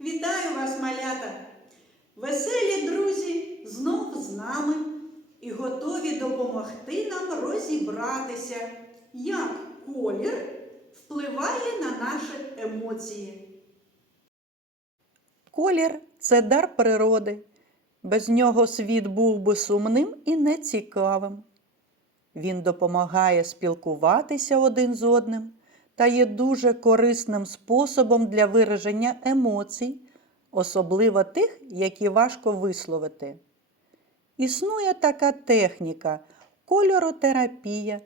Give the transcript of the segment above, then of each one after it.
Вітаю вас, малята! Веселі друзі знов з нами і готові допомогти нам розібратися, як колір впливає на наші емоції. Колір це дар природи. Без нього світ був би сумним і нецікавим. Він допомагає спілкуватися один з одним та є дуже корисним способом для вираження емоцій, особливо тих, які важко висловити. Існує така техніка кольоротерапія,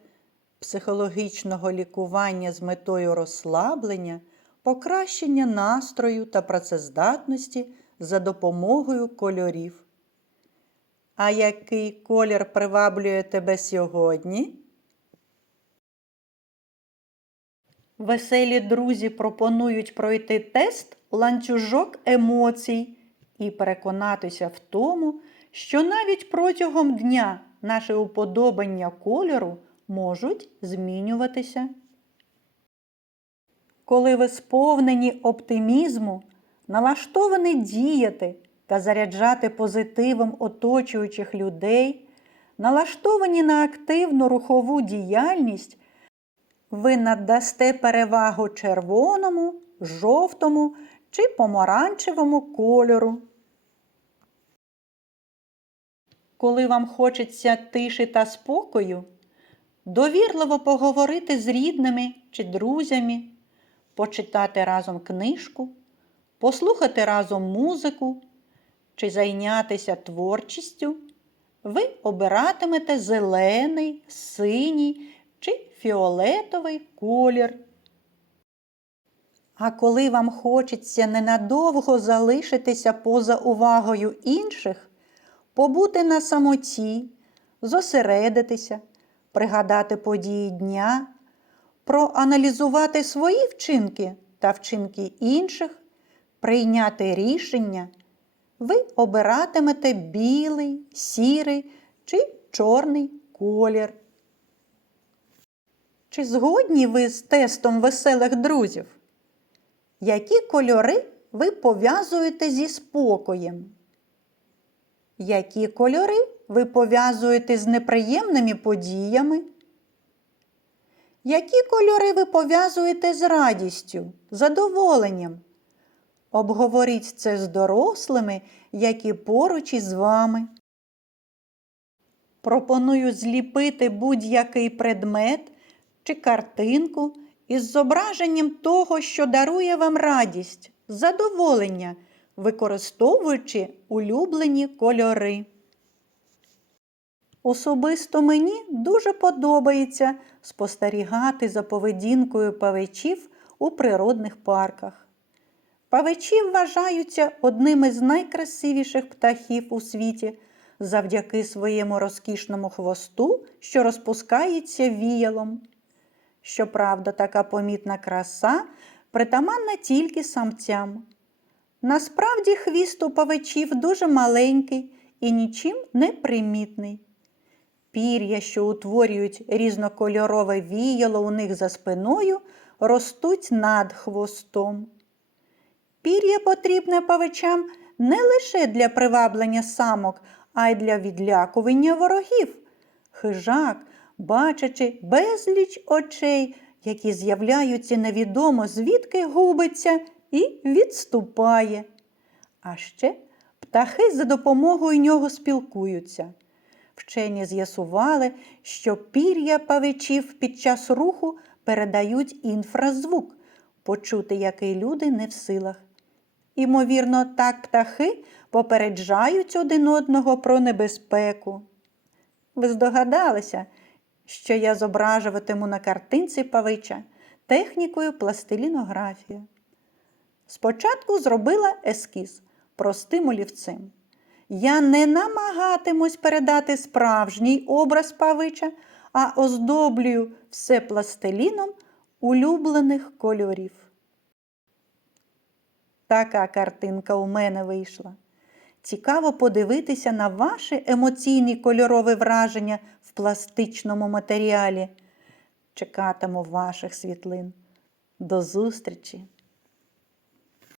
психологічного лікування з метою розслаблення, покращення настрою та працездатності за допомогою кольорів. А який колір приваблює тебе сьогодні? Веселі друзі пропонують пройти тест ланцюжок емоцій і переконатися в тому, що навіть протягом дня наше уподобання кольору можуть змінюватися. Коли ви сповнені оптимізму, налаштовані діяти та заряджати позитивом оточуючих людей, налаштовані на активну рухову діяльність, ви надасте перевагу червоному, жовтому чи помаранчевому кольору. Коли вам хочеться тиші та спокою, довірливо поговорити з рідними чи друзями, почитати разом книжку, послухати разом музику чи зайнятися творчістю, ви обиратимете зелений, синій чи фіолетовий колір. А коли вам хочеться ненадовго залишитися поза увагою інших, побути на самоті, зосередитися, пригадати події дня, проаналізувати свої вчинки та вчинки інших, прийняти рішення, ви обиратимете білий, сірий чи чорний колір. Чи згодні ви з тестом веселих друзів? Які кольори ви пов'язуєте зі спокоєм? Які кольори ви пов'язуєте з неприємними подіями? Які кольори ви пов'язуєте з радістю, задоволенням? Обговоріть це з дорослими, які поруч із вами. Пропоную зліпити будь-який предмет чи картинку із зображенням того, що дарує вам радість, задоволення, використовуючи улюблені кольори. Особисто мені дуже подобається спостерігати за поведінкою павичів у природних парках. Павичі вважаються одними з найкрасивіших птахів у світі завдяки своєму розкішному хвосту, що розпускається віялом. Щоправда, така помітна краса притаманна тільки самцям. Насправді хвіст у павичів дуже маленький і нічим не примітний. Пір'я, що утворюють різнокольорове віяло у них за спиною, ростуть над хвостом. Пір'я потрібне павичам не лише для приваблення самок, а й для відлякування ворогів. Хижак, бачачи безліч очей, які з'являються невідомо звідки губиться і відступає. А ще птахи за допомогою нього спілкуються. Вчені з'ясували, що пір'я павичів під час руху передають інфразвук, почути який люди не в силах. Імовірно, так птахи попереджають один одного про небезпеку. Ви здогадалися, що я зображуватиму на картинці павича технікою пластилінографія. Спочатку зробила ескіз простим олівцем. Я не намагатимусь передати справжній образ павича, а оздоблюю все пластиліном улюблених кольорів. Така картинка у мене вийшла. Цікаво подивитися на ваші емоційні кольорове враження в пластичному матеріалі. Чекатиму ваших світлин. До зустрічі!